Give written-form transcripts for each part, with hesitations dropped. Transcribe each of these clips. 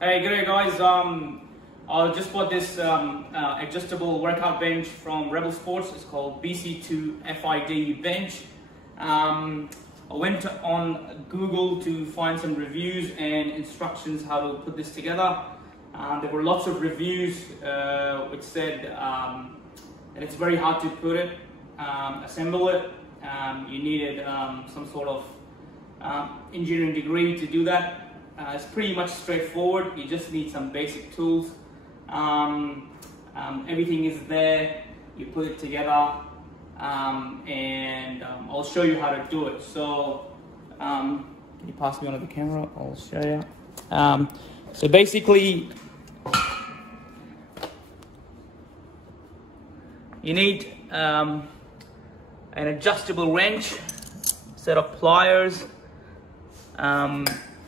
Hey, good day guys. I just bought this adjustable workout bench from Rebel Sports. It's called BC2 FID Bench. I went on Google to find some reviews and instructions how to put this together. There were lots of reviews which said that it's very hard to put it, assemble it. You needed some sort of engineering degree to do that. It's pretty much straightforward. You just need some basic tools. Everything is there. You put it together, and I'll show you how to do it. So, can you pass me on to the camera? I'll show you. So basically, you need an adjustable wrench, set of pliers,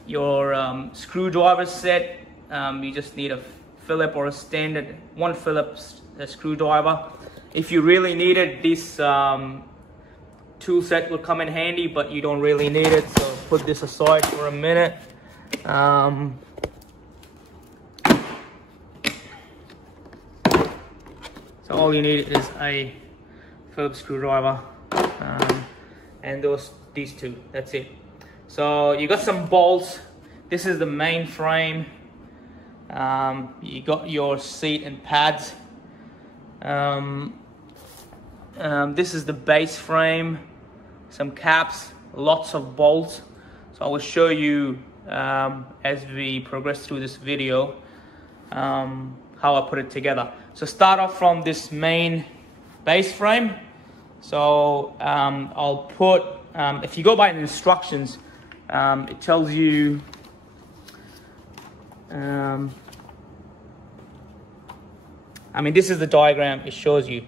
your screwdriver set. You just need a Phillips or a standard 1 Phillips screwdriver. If you really need it, this tool set will come in handy, but you don't really need it, so put this aside for a minute. So all you need is a Phillips screwdriver and these two. That's it. So you got some bolts. This is the main frame. You got your seat and pads. This is the base frame. Some caps, lots of bolts. So I will show you as we progress through this video how I put it together. So start off from this main base frame. So I'll put, if you go by the instructions, it tells you I mean, this is the diagram it shows you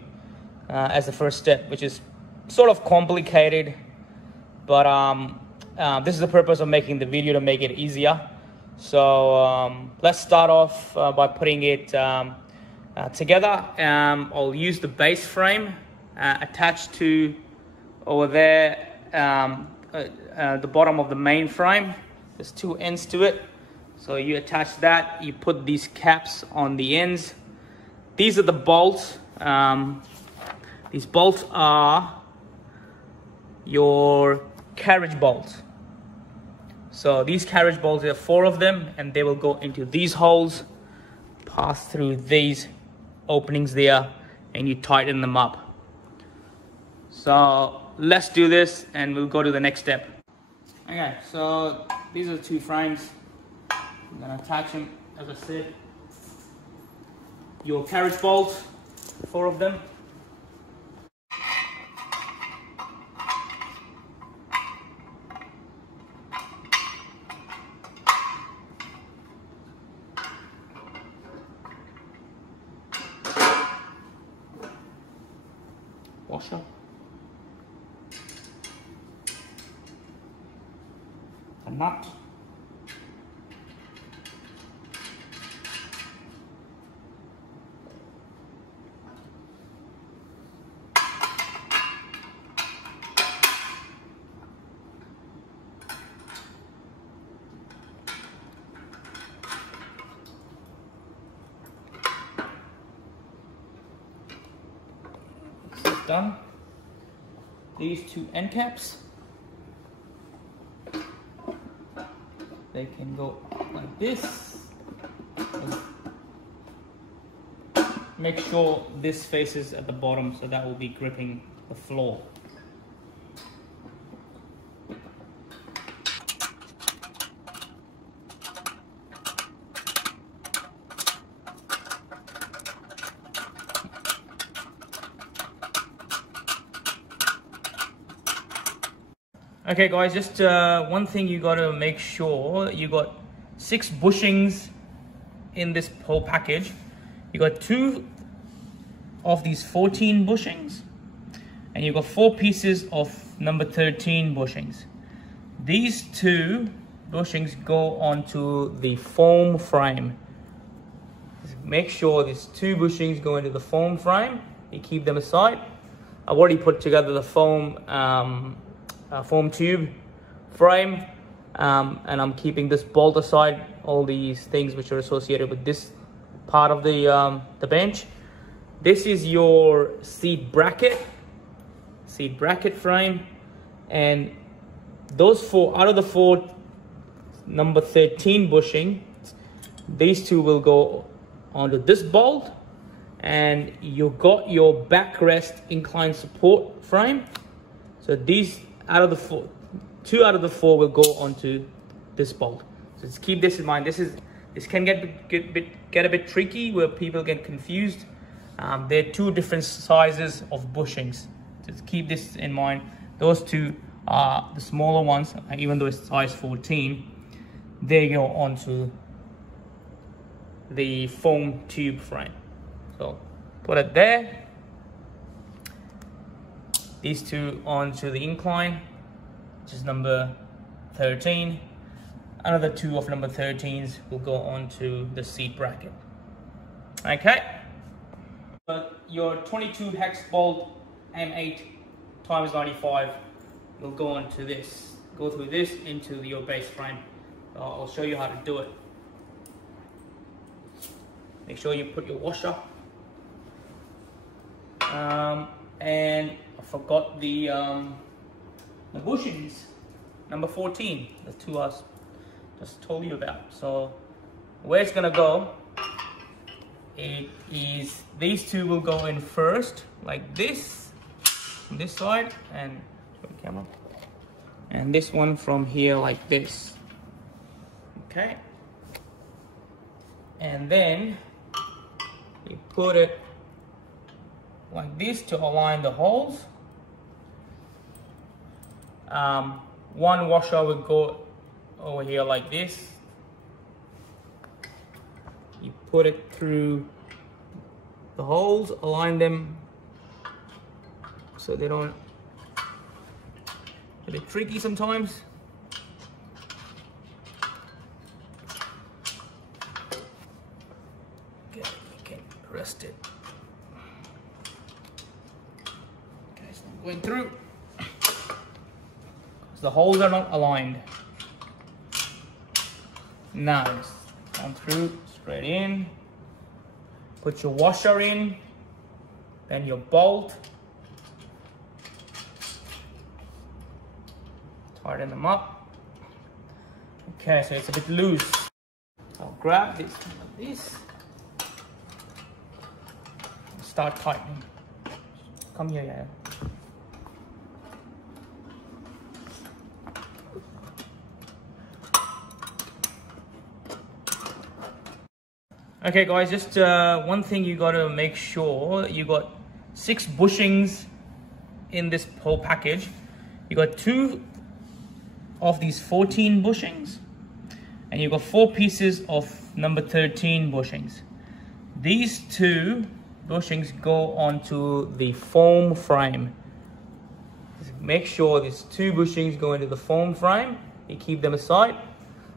as the first step, which is sort of complicated, but this is the purpose of making the video, to make it easier. So let's start off by putting it together. I'll use the base frame attached to over there, the bottom of the main frame. There's 2 ends to it. So you attach that, you put these caps on the ends. These are the bolts. These bolts are your carriage bolts. So these carriage bolts, there are 4 of them, and they will go into these holes, pass through these openings there, and you tighten them up. So let's do this and we'll go to the next step. Okay, so these are the 2 frames. I'm gonna attach them, as I said. Your carriage bolts, 4 of them. Washer. A nut. Done. These 2 end caps, they can go like this. Make sure this faces at the bottom, so that will be gripping the floor. Okay guys, just one thing you got to make sure, you got 6 bushings in this whole package. You got 2 of these 14 bushings, and you got 4 pieces of number 13 bushings. These 2 bushings go onto the foam frame. Make sure these 2 bushings go into the foam frame. You keep them aside. I've already put together the foam foam tube frame, and I'm keeping this bolt aside all these things which are associated with this part of the bench. This is your seat bracket frame, and those four out of the four number 13 bushing, these two will go onto this bolt, and you got your backrest incline support frame. So these out of the four, two out of the four will go onto this bolt. So just keep this in mind. This can get a bit tricky where people get confused. There are two different sizes of bushings. Just keep this in mind. Those two are the smaller ones, even though it's size 14. They go onto the foam tube frame. So put it there. These two onto the incline, which is number 13. Another two of number 13s will go onto the seat bracket. Okay. Your 22 hex bolt M8 times 95 will go onto this. Go through this into your base frame. I'll show you how to do it. Make sure you put your washer. And I forgot the bushings, number 14, the two I just told you about. So where it's gonna go, it is these two will go in first, like this, on this side, and show the camera, and this one from here like this. Okay, and then you put it like this to align the holes. One washer will go over here like this. You put it through the holes, align them so they don't, a bit tricky sometimes. Okay, you can rest it. Okay, it's not going through. The holes are not aligned. Nice. Come through, straight in. Put your washer in, then your bolt. Tighten them up. Okay, so it's a bit loose. I'll grab this like this. Start tightening. Come here, yeah. Okay guys, just one thing you got to make sure, you got 6 bushings in this whole package. You got 2 of these 14 bushings, and you got 4 pieces of number 13 bushings. These 2 bushings go onto the foam frame. Just make sure these 2 bushings go into the foam frame. You keep them aside.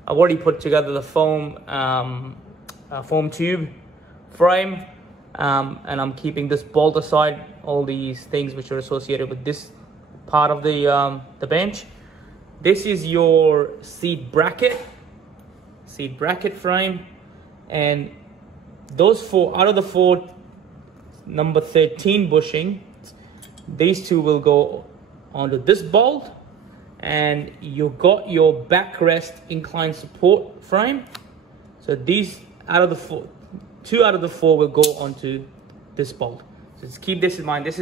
I've already put together the foam tube frame, and I'm keeping this bolt aside, all these things which are associated with this part of the bench. This is your seat bracket frame, and those 4 out of the 4 number 13 bushing, these two will go onto this bolt, and you got your backrest incline support frame. So these out of the 4, 2 out of the 4 will go onto this bolt. So just keep this in mind. This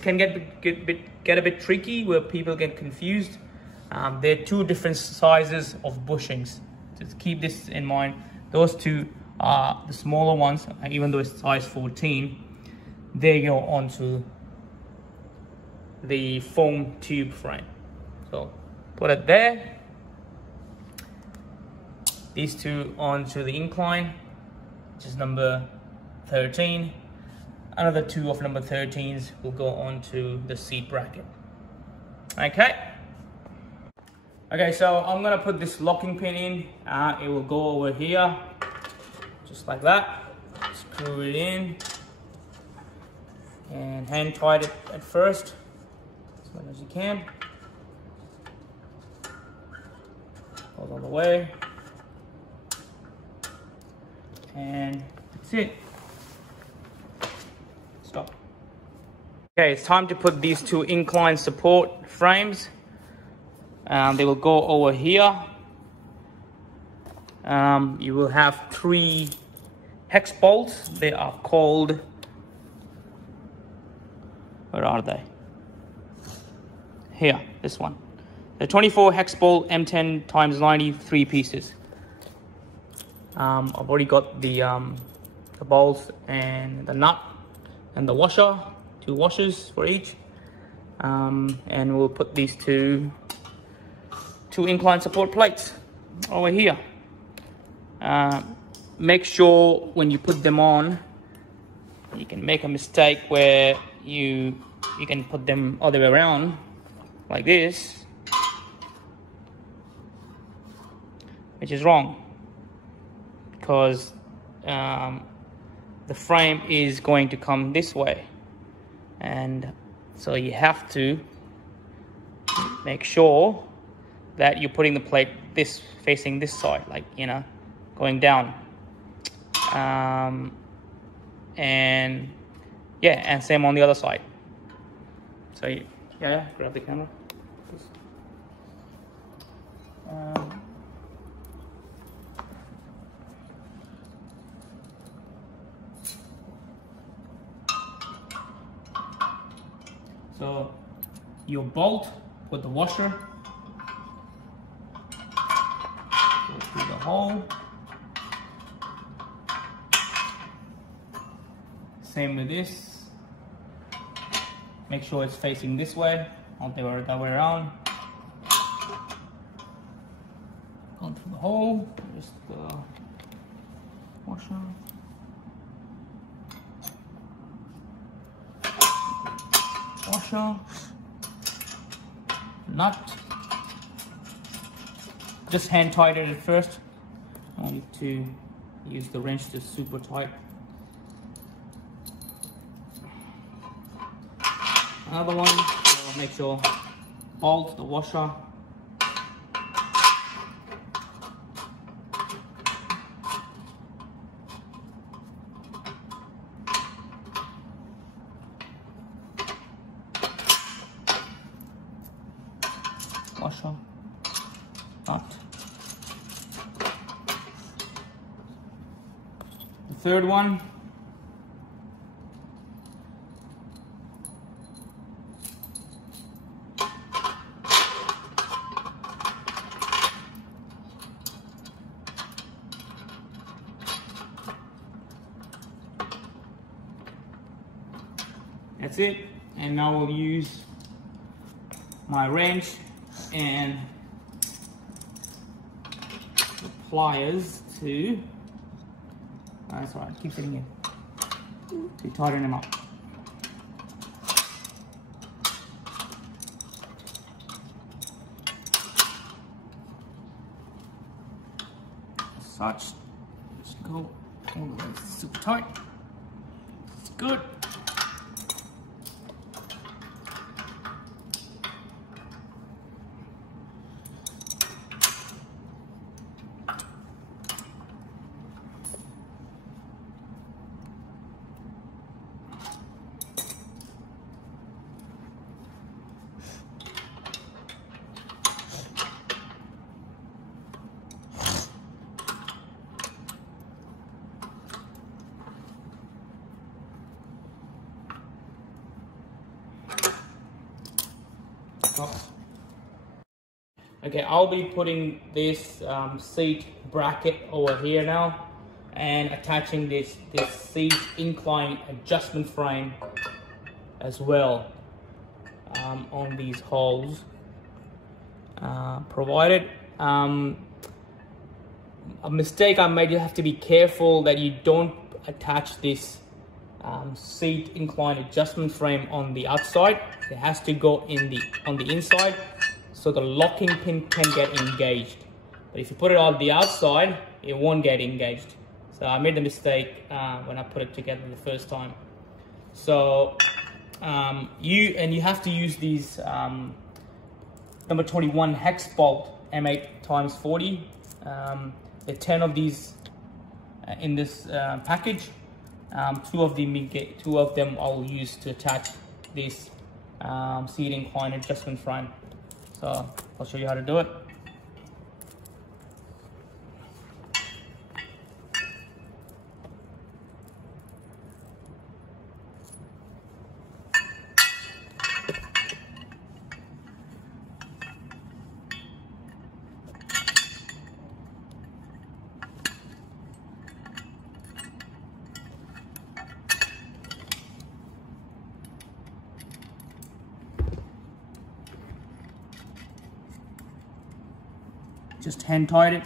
can get a bit tricky where people get confused. There are 2 different sizes of bushings. Just keep this in mind. Those 2 are the smaller ones, even though it's size 14. They go onto the foam tube frame. So put it there. These 2 onto the incline, which is number 13. Another 2 of number 13s will go onto the seat bracket. Okay. Okay, so I'm gonna put this locking pin in. It will go over here, just like that. Screw it in and hand tight it at first, as much as you can. Hold all the way. and that's it. Stop. Okay, it's time to put these two incline support frames. They will go over here. You will have 3 hex bolts. They are called, where are they? Here, this one. The 24 hex bolt M10 x 90, 3 pieces. I've already got the bolts and the nut and the washer, 2 washers for each. And we'll put these two incline support plates over here. Make sure when you put them on, you can make a mistake where you can put them all the way around like this, which is wrong, because the frame is going to come this way, and so you have to make sure that you're putting the plate facing this side, like, you know, going down. And yeah, and same on the other side. So yeah, grab the camera. So your bolt with the washer go through the hole. Same with this. Make sure it's facing this way, not the other way around. Go through the hole, just the washer. Washer, nut. Just hand tighten it first. I don't need to use the wrench to super tight. Another one, so make sure bolt the washer. Washer, nut. The third one, that's it. And now we'll use my wrench and the pliers to, that's all right, keep hitting it, to tighten them up. As such, just go all the way super tight. It's good. Okay, I'll be putting this seat bracket over here now and attaching this seat incline adjustment frame as well on these holes provided. A mistake I made, you have to be careful that you don't attach this seat incline adjustment frame on the outside. It has to go on the inside, so the locking pin can get engaged. But if you put it on the outside, it won't get engaged. So I made the mistake when I put it together the first time. So you have to use these number 21 hex bolt M8 x 40. There are 10 of these in this package. Two of them I'll use to attach this seat incline adjustment frame. So I'll show you how to do it. Just hand tied it.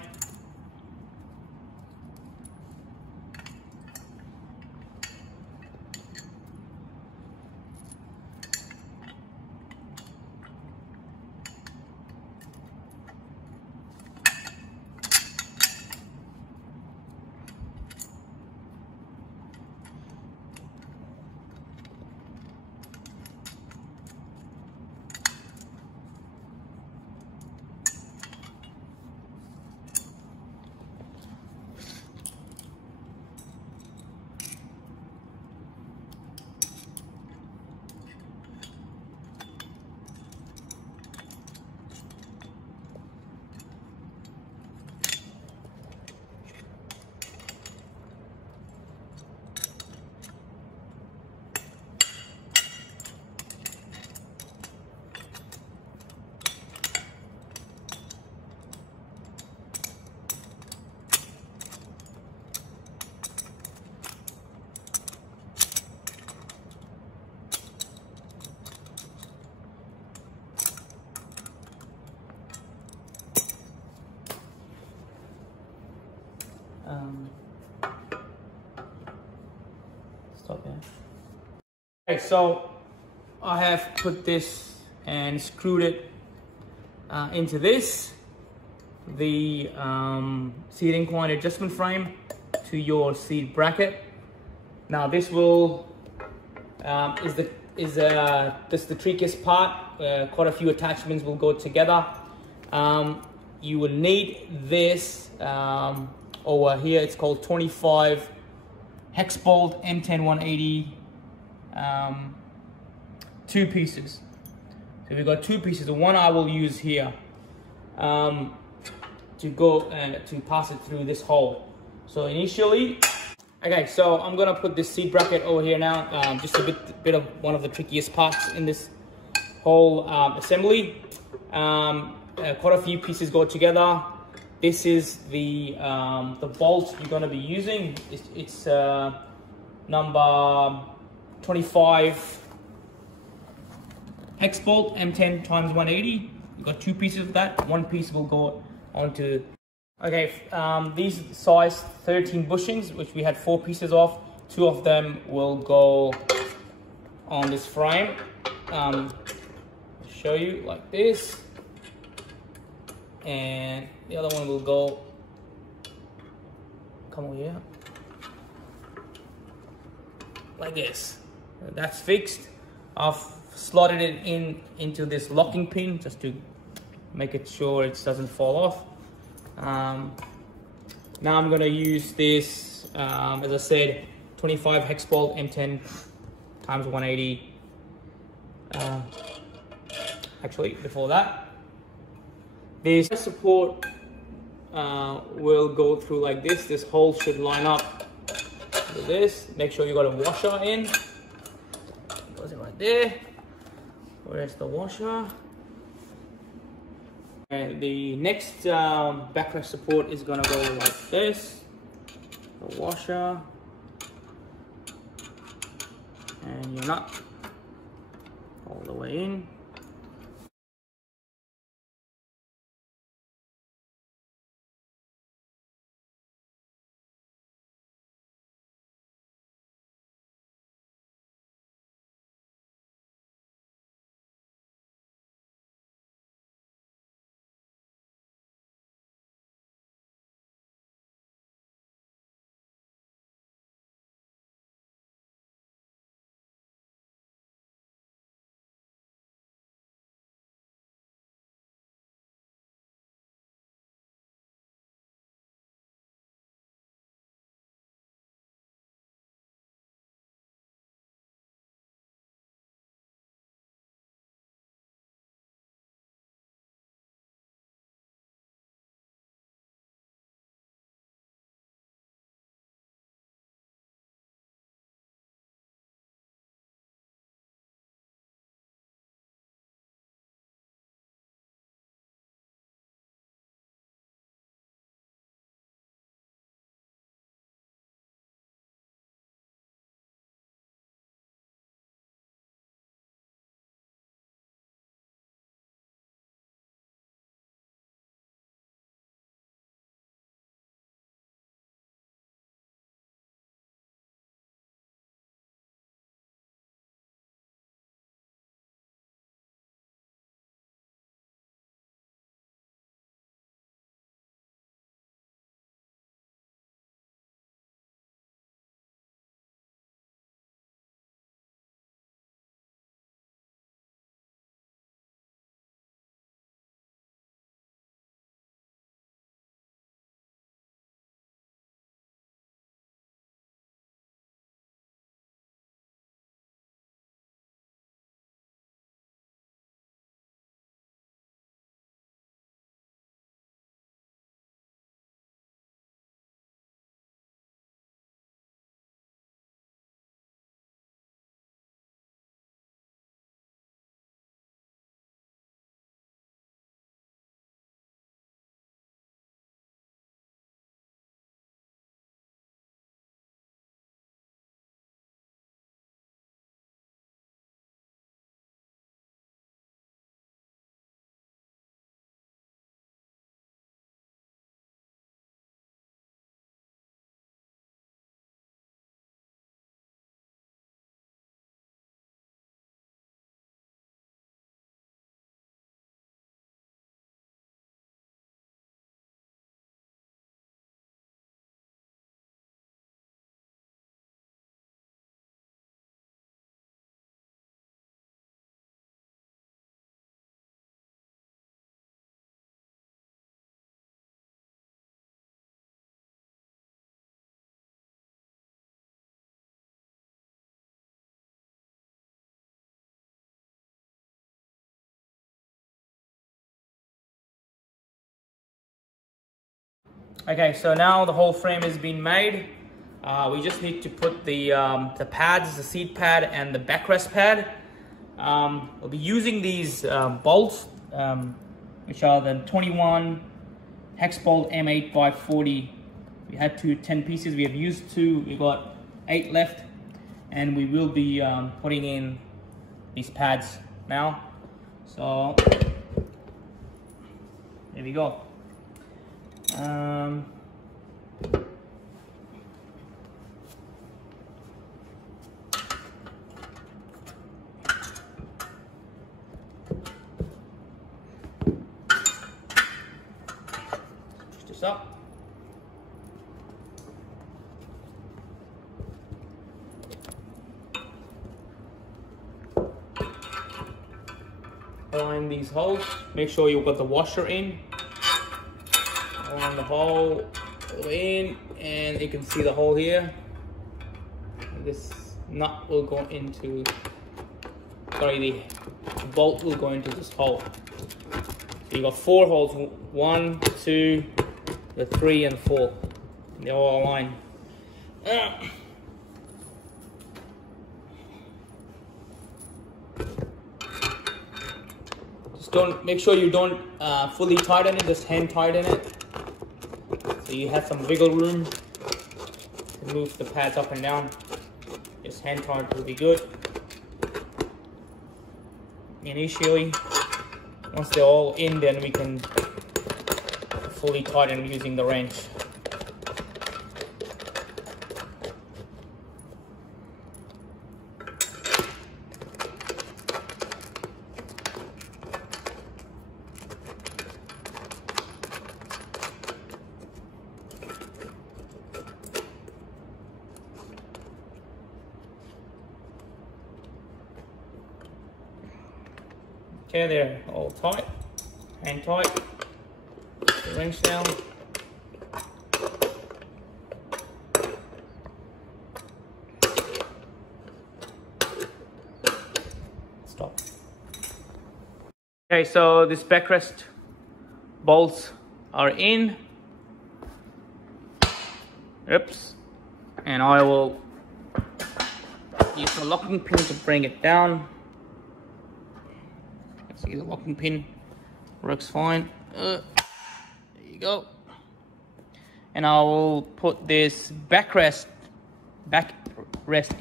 Stop there. Okay, so I have put this and screwed it into this, the seat incline adjustment frame to your seat bracket. Now this will is the trickiest part. Quite a few attachments will go together. You will need this over here. It's called 25 hex bolt M10 180, two pieces. So we've got two pieces. The one I will use here to go to pass it through this hole. So initially, okay, so I'm gonna put this seat bracket over here now. Just a bit of one of the trickiest parts in this whole assembly. Quite a few pieces go together. This is the bolt you're gonna be using. It's number 25 hex bolt M10 times 180. You've got two pieces of that. One piece will go onto. Okay, these size 13 bushings, which we had 4 pieces of. 2 of them will go on this frame. I'll show you like this, and the other one will go. Come over here, like this. That's fixed. I've slotted it into this locking pin just to make it sure it doesn't fall off. Now I'm gonna use this, as I said, 25 hex bolt M10 times 180. Actually, before that, this support will go through like this. This hole should line up with this. Make sure you got a washer in. Goes in right there. Where's the washer? And the next backrest support is gonna go like this. The washer and your nut all the way in. Okay, so now the whole frame has been made. We just need to put the pads, the seat pad and the backrest pad. We'll be using these bolts, which are the 21 hex bolt M8 by 40. We had 10 pieces. We have used 2. We got 8 left, and we will be putting in these pads now. So there we go. Push this up. Align these holes. Make sure you've got the washer in. Align the hole in, and you can see the hole here. This nut will go into, the bolt will go into this hole. So you got 4 holes, 1, 2, 3, and 4. They're all aligned. Make sure you don't fully tighten it, just hand tighten it. So you have some wiggle room to move the pads up and down. Just hand tighten will be good. Initially, once they're all in, then we can fully tighten using the wrench. Okay, they're all tight, hand tight, the wrench down. Stop. Okay, so this backrest bolts are in. Oops. And I will use the locking pin to bring it down. See, the locking pin works fine. There you go. And I will put this backrest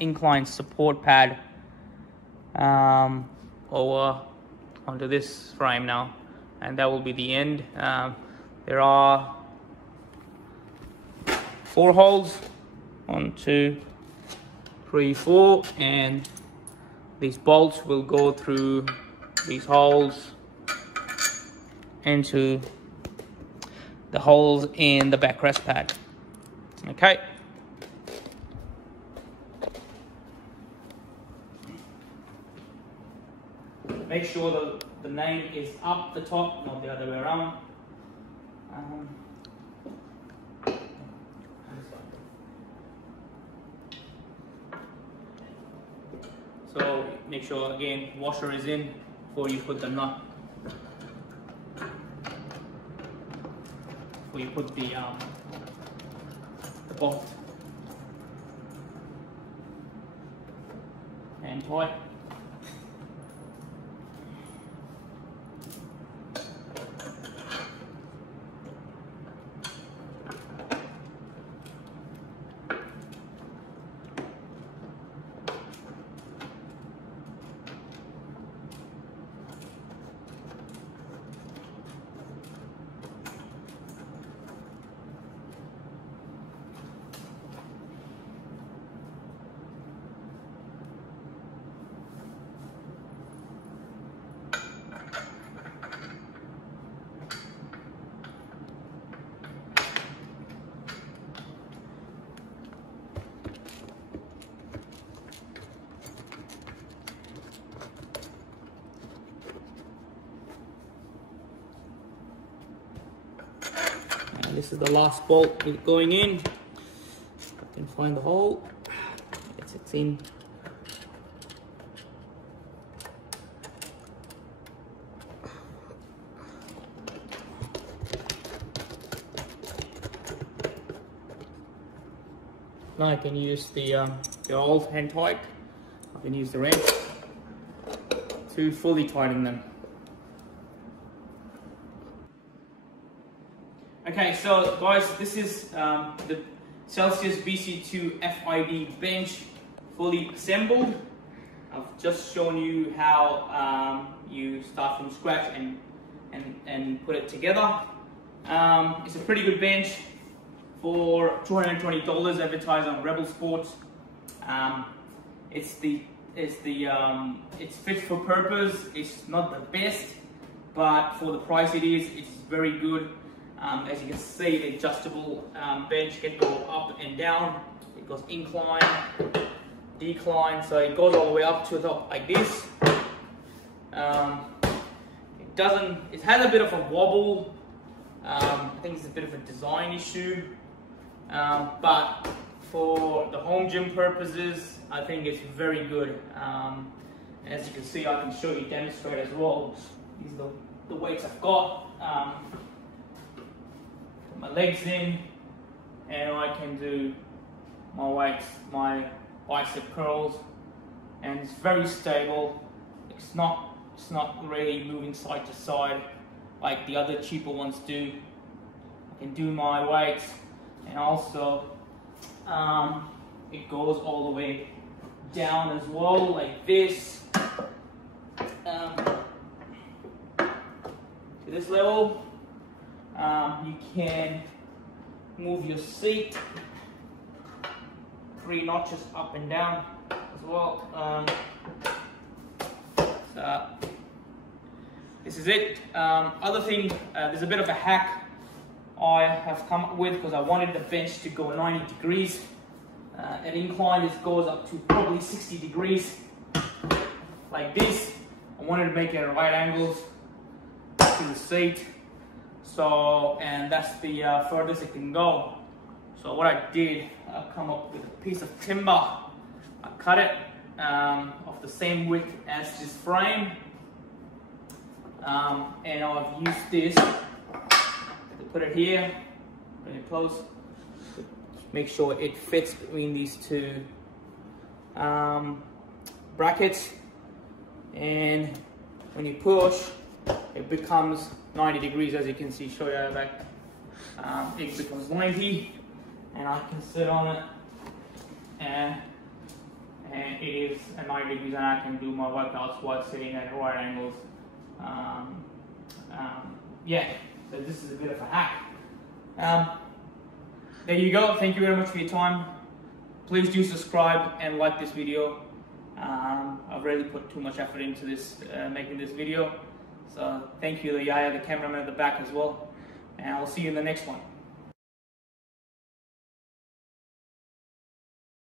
incline support pad over onto this frame now, and that will be the end. There are 4 holes, 1, 2, 3, 4, and these bolts will go through these holes into the holes in the backrest pad. Okay. Make sure the name is up the top, not the other way around. So make sure again washer is in before you put the nut. Before you put the bolt. And tight. This is the last bolt going in. I can find the hole. It's in. Now I can use the old hand tight. I can use the wrench to fully tighten them. Okay, so guys, this is the Celcius BC2 FID Bench fully assembled. I've just shown you how you start from scratch and put it together. It's a pretty good bench for $220 advertised on Rebel Sports. It's fit for purpose. It's not the best, but for the price it is, it's very good. As you can see, the adjustable bench can go up and down. It goes incline, decline, so it goes all the way up to the top like this. It has a bit of a wobble. I think it's a bit of a design issue, but for the home gym purposes, I think it's very good. As you can see, I can show you, demonstrate as well. These are the weights I've got. Put my legs in, and I can do my weights, my bicep curls, and it's very stable. It's not really moving side to side like the other cheaper ones do. I can do my weights, and also it goes all the way down as well, like this, to this level. You can move your seat 3 notches up and down as well. So this is it. Other thing, there's a bit of a hack I have come up with, because I wanted the bench to go 90 degrees. At incline, it goes up to probably 60 degrees, like this. I wanted to make it at right angles to the seat. So, and that's the furthest it can go. So what I did, I come up with a piece of timber. I cut it of the same width as this frame. And I've used this to put it here, bring it close, to make sure it fits between these two brackets. And when you push, it becomes 90 degrees, as you can see. Show you how back. It becomes 90, and I can sit on it, and it is at 90 degrees, and I can do my workouts while sitting at right angles. Yeah, so this is a bit of a hack. There you go. Thank you very much for your time. Please do subscribe and like this video. I've really put too much effort into this, making this video. So thank you, Yaya, the cameraman at the back as well. And I'll see you in the next one.